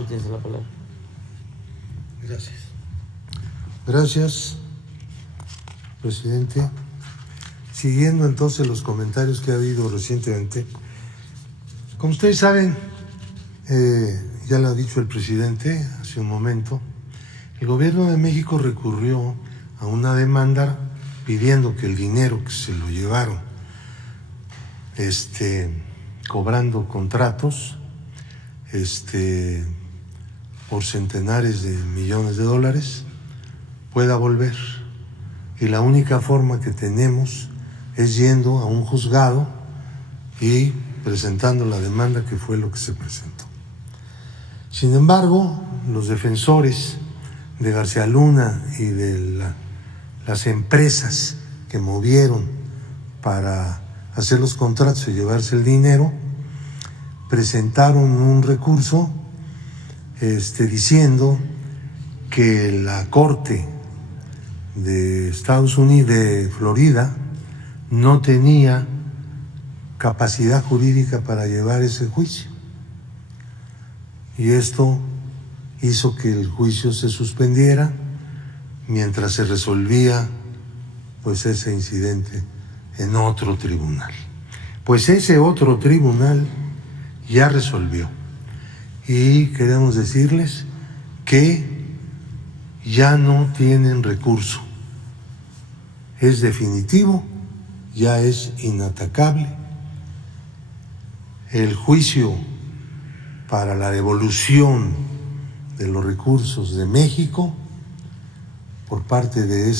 Tú tienes la palabra. Gracias. Gracias, presidente. Siguiendo entonces los comentarios que ha habido recientemente, como ustedes saben, ya lo ha dicho el presidente hace un momento, el gobierno de México recurrió a una demanda pidiendo que el dinero que se lo llevaron, cobrando contratos, por centenares de millones de dólares, pueda volver. Y la única forma que tenemos es yendo a un juzgado y presentando la demanda, que fue lo que se presentó. Sin embargo, los defensores de García Luna y de las empresas que movieron para hacer los contratos y llevarse el dinero, presentaron un recurso diciendo que la Corte de Estados Unidos, de Florida, no tenía capacidad jurídica para llevar ese juicio. Y esto hizo que el juicio se suspendiera mientras se resolvía pues ese incidente en otro tribunal. Pues ese otro tribunal ya resolvió, y queremos decirles que ya no tienen recurso. Es definitivo, ya es inatacable. El juicio para la devolución de los recursos de México por parte de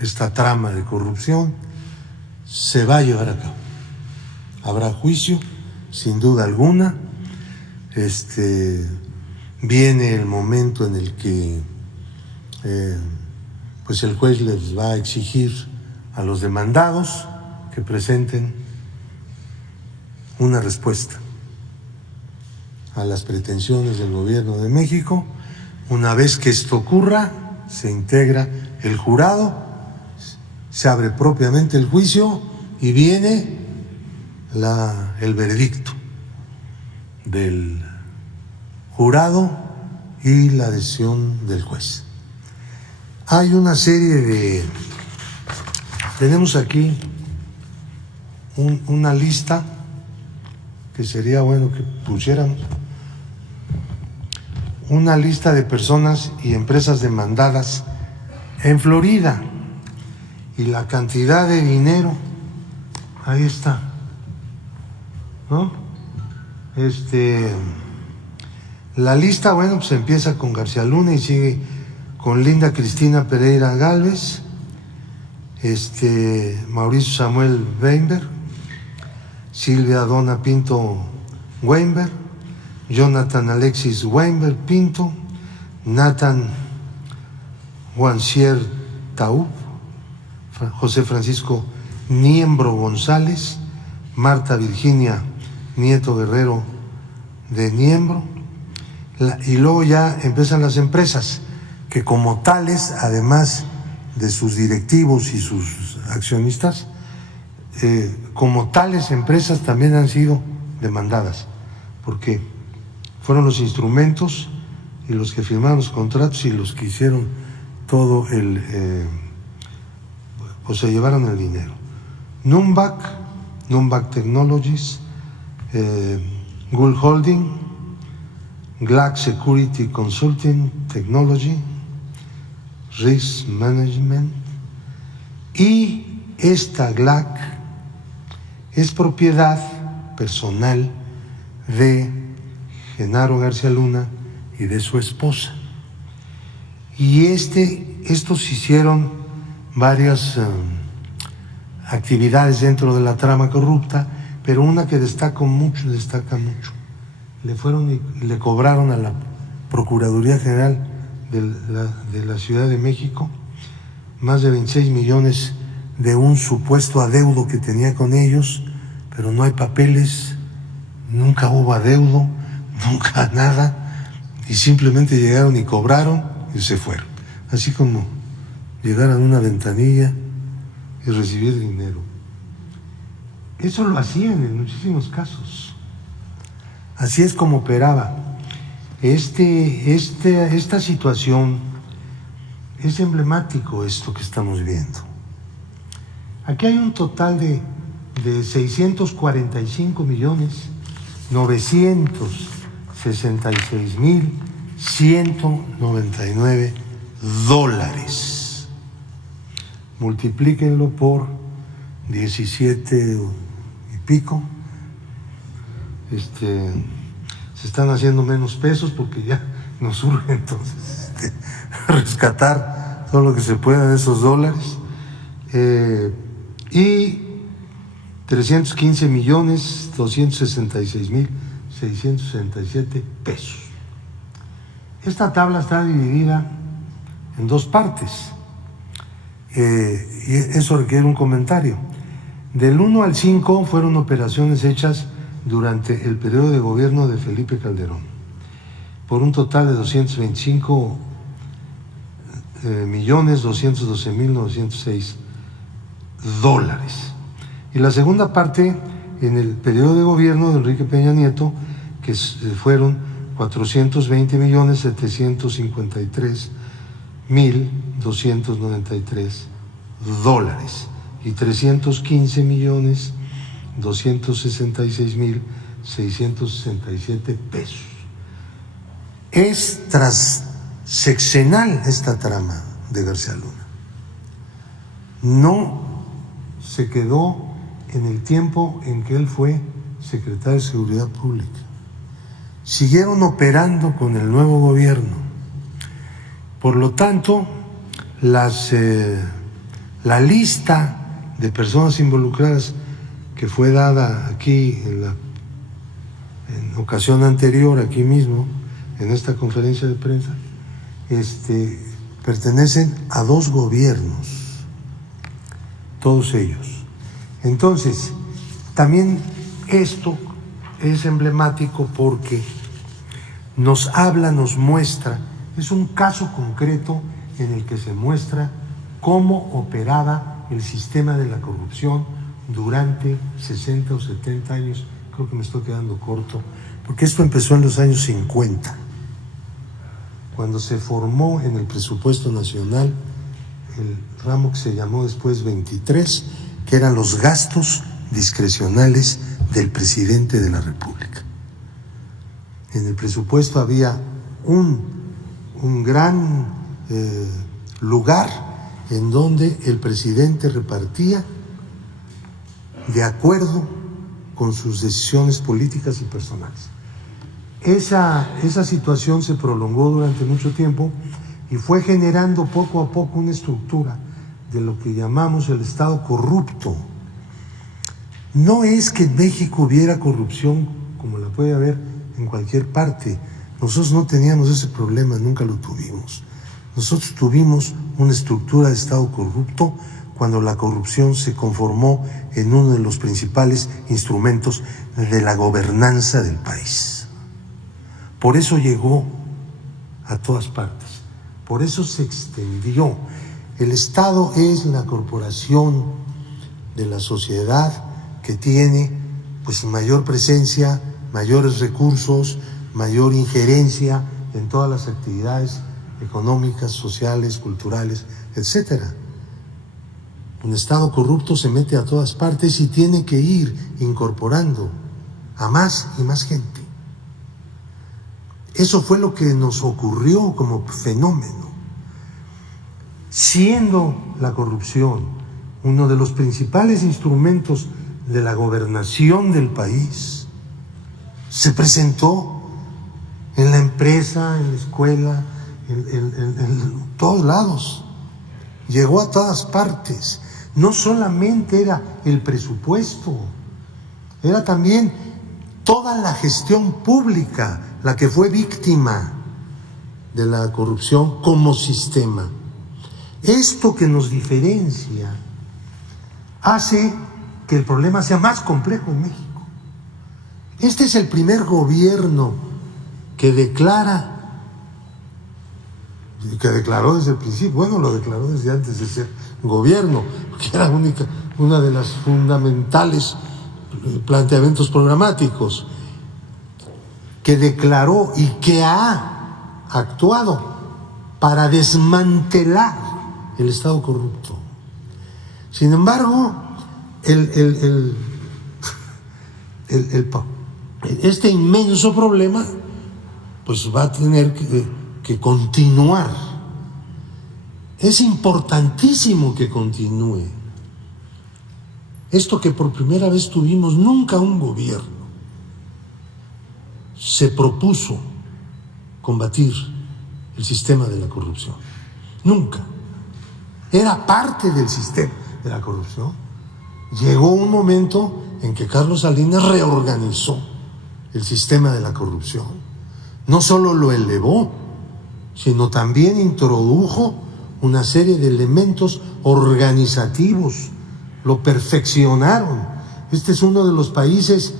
esta trama de corrupción se va a llevar a cabo. Habrá juicio, sin duda alguna. Viene el momento en el que pues el juez les va a exigir a los demandados que presenten una respuesta a las pretensiones del gobierno de México. Una vez que esto ocurra, se integra el jurado, se abre propiamente el juicio y viene el veredicto del jurado y la decisión del juez. Hay una serie tenemos aquí una lista que sería bueno que pusiéramos, una lista de personas y empresas demandadas en Florida, y la cantidad de dinero, ahí está, ¿no? La lista, bueno, pues empieza con García Luna y sigue con Linda Cristina Pereira Gálvez, Mauricio Samuel Weinberg, Silvia Donna Pinto Weinberg, Jonathan Alexis Weinberg Pinto, Nathan Juancier Taub, José Francisco Niembro González, Marta Virginia Nieto Guerrero de Niembro, y luego ya empiezan las empresas que como tales, además de sus directivos y sus accionistas, como tales empresas también han sido demandadas, porque fueron los instrumentos y los que firmaron los contratos y los que hicieron todo pues se llevaron el dinero. Numbac Technologies, Gould Holding, GLAC Security Consulting Technology, Risk Management, y esta GLAC es propiedad personal de Genaro García Luna y de su esposa. Y estos hicieron varias actividades dentro de la trama corrupta, pero una que destaca mucho, le cobraron a la Procuraduría General de la Ciudad de México más de 26 millones de un supuesto adeudo que tenía con ellos, pero no hay papeles, nunca hubo adeudo, nunca nada, y simplemente llegaron y cobraron y se fueron, así como llegar a una ventanilla y recibir dinero. Eso lo hacían en muchísimos casos. Así es como operaba. Esta situación es emblemático, esto que estamos viendo. Aquí hay un total de 645.966.199 dólares. Multiplíquenlo por 17 y pico. Se están haciendo menos pesos porque ya nos urge entonces rescatar todo lo que se pueda de esos dólares. Y 315.266.667 pesos. Esta tabla está dividida en dos partes y eso requiere un comentario. Del 1 al 5 fueron operaciones hechas durante el periodo de gobierno de Felipe Calderón, por un total de 225.212.906 dólares. Y la segunda parte, en el periodo de gobierno de Enrique Peña Nieto, que fueron 420.753.293 dólares y 315.266.667 pesos. Es transseccional esta trama de García Luna. No se quedó en el tiempo en que él fue secretario de Seguridad Pública. Siguieron operando con el nuevo gobierno. Por lo tanto, la lista de personas involucradas que fue dada aquí en ocasión anterior, aquí mismo, en esta conferencia de prensa, pertenecen a dos gobiernos, todos ellos. Entonces, también esto es emblemático porque nos habla, nos muestra, es un caso concreto en el que se muestra cómo operaba el sistema de la corrupción durante 60 o 70 años. Creo que me estoy quedando corto, porque esto empezó en los años 50, cuando se formó en el presupuesto nacional el ramo que se llamó después 23, que eran los gastos discrecionales del presidente de la República. En el presupuesto había un gran lugar en donde el presidente repartía de acuerdo con sus decisiones políticas y personales. Esa situación se prolongó durante mucho tiempo y fue generando poco a poco una estructura de lo que llamamos el Estado corrupto. No es que en México hubiera corrupción como la puede haber en cualquier parte. Nosotros no teníamos ese problema, nunca lo tuvimos. Nosotros tuvimos una estructura de Estado corrupto cuando la corrupción se conformó en uno de los principales instrumentos de la gobernanza del país. Por eso llegó a todas partes, por eso se extendió. El Estado es la corporación de la sociedad que tiene pues mayor presencia, mayores recursos, mayor injerencia en todas las actividades económicas, sociales, culturales, etcétera. Un Estado corrupto se mete a todas partes y tiene que ir incorporando a más y más gente. Eso fue lo que nos ocurrió como fenómeno. Siendo la corrupción uno de los principales instrumentos de la gobernación del país, se presentó en la empresa, en la escuela, en todos lados. Llegó a todas partes. No solamente era el presupuesto, era también toda la gestión pública la que fue víctima de la corrupción como sistema. Esto que nos diferencia hace que el problema sea más complejo en México. Este es el primer gobierno que declaró desde el principio, bueno, lo declaró desde antes de ser gobierno, que era una de las fundamentales planteamientos programáticos. que declaró y que ha actuado para desmantelar el Estado corrupto. Sin embargo, este inmenso problema pues va a tener que continuar. Es importantísimo que continúe. Esto que por primera vez tuvimos, nunca un gobierno se propuso combatir el sistema de la corrupción. Nunca. Era parte del sistema de la corrupción. Llegó un momento en que Carlos Salinas reorganizó el sistema de la corrupción. No solo lo elevó, sino también introdujo una serie de elementos organizativos, lo perfeccionaron. Este es uno de los países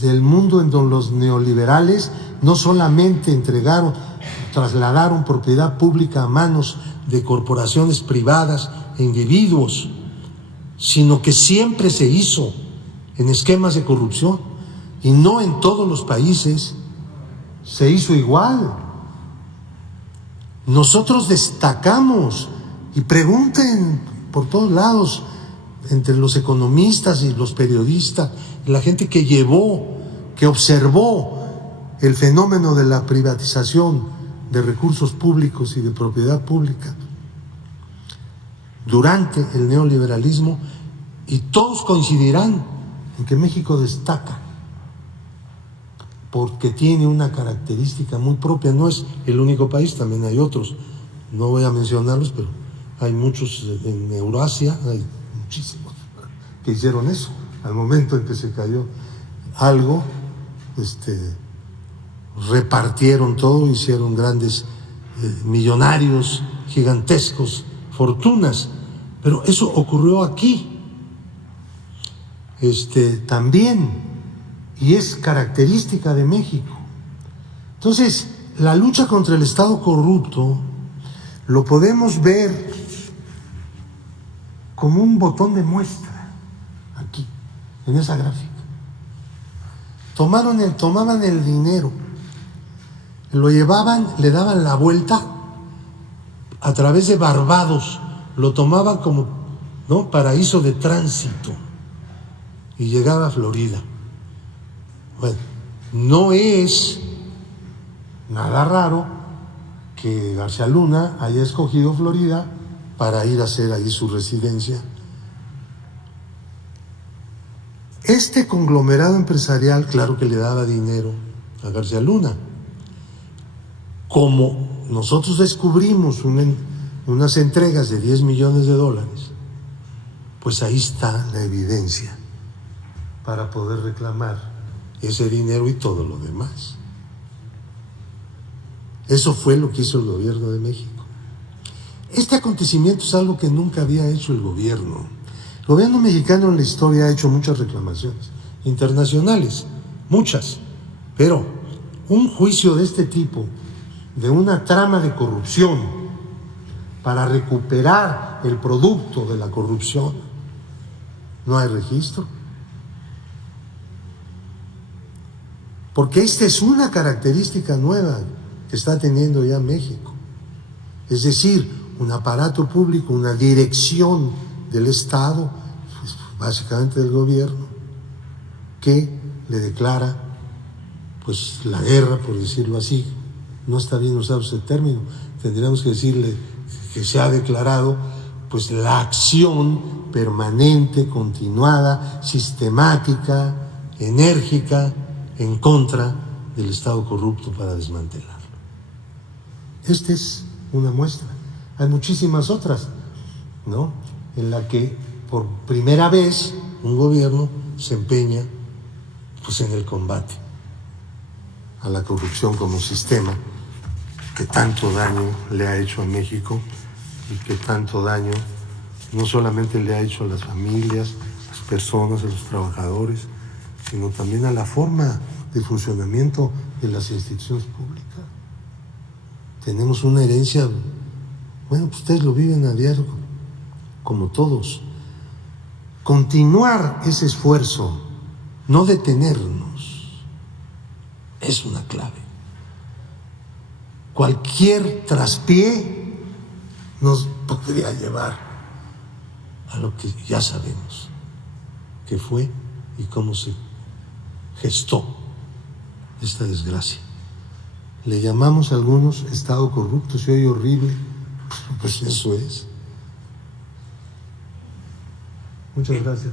del mundo en donde los neoliberales no solamente trasladaron propiedad pública a manos de corporaciones privadas e individuos, sino que siempre se hizo en esquemas de corrupción, y no en todos los países se hizo igual. Nosotros destacamos, y pregunten por todos lados, entre los economistas y los periodistas, la gente que observó el fenómeno de la privatización de recursos públicos y de propiedad pública durante el neoliberalismo, y todos coincidirán en que México destaca porque tiene una característica muy propia. No es el único país, también hay otros, no voy a mencionarlos, pero hay muchos en Eurasia, hay muchísimos que hicieron eso. Al momento en que se cayó algo, repartieron todo, hicieron grandes millonarios, gigantescos, fortunas, pero eso ocurrió aquí también, y es característica de México. Entonces, la lucha contra el Estado corrupto lo podemos ver como un botón de muestra aquí, en esa gráfica. Tomaban el dinero, lo llevaban, le daban la vuelta a través de Barbados, lo tomaban como, ¿no?, paraíso de tránsito, y llegaba a Florida. Bueno, no es nada raro que García Luna haya escogido Florida para ir a hacer ahí su residencia. Este conglomerado empresarial, claro que le daba dinero a García Luna. Como nosotros descubrimos unas entregas de $10 millones, pues ahí está la evidencia para poder reclamar ese dinero y todo lo demás. Eso fue lo que hizo el gobierno de México. Este acontecimiento es algo que nunca había hecho el gobierno. El gobierno mexicano en la historia ha hecho muchas reclamaciones internacionales, muchas, pero un juicio de este tipo, de una trama de corrupción para recuperar el producto de la corrupción, no hay registro. Porque esta es una característica nueva que está teniendo ya México. Es decir, un aparato público, una dirección del Estado, pues básicamente del gobierno, que le declara pues la guerra, por decirlo así. No está bien usado ese término, tendríamos que decirle que se ha declarado pues la acción permanente, continuada, sistemática, enérgica, en contra del Estado corrupto para desmantelarlo. Esta es una muestra. Hay muchísimas otras, ¿no?, en la que por primera vez un gobierno se empeña pues en el combate a la corrupción como sistema que tanto daño le ha hecho a México, y que tanto daño no solamente le ha hecho a las familias, a las personas, a los trabajadores, sino también a la forma de funcionamiento de las instituciones públicas. Tenemos una herencia, bueno, pues ustedes lo viven a diario, como todos. Continuar ese esfuerzo, no detenernos, es una clave. Cualquier traspié nos podría llevar a lo que ya sabemos que fue y cómo se gestó esta desgracia. Le llamamos a algunos estado corrupto, se oye horrible, pues eso es. Muchas gracias.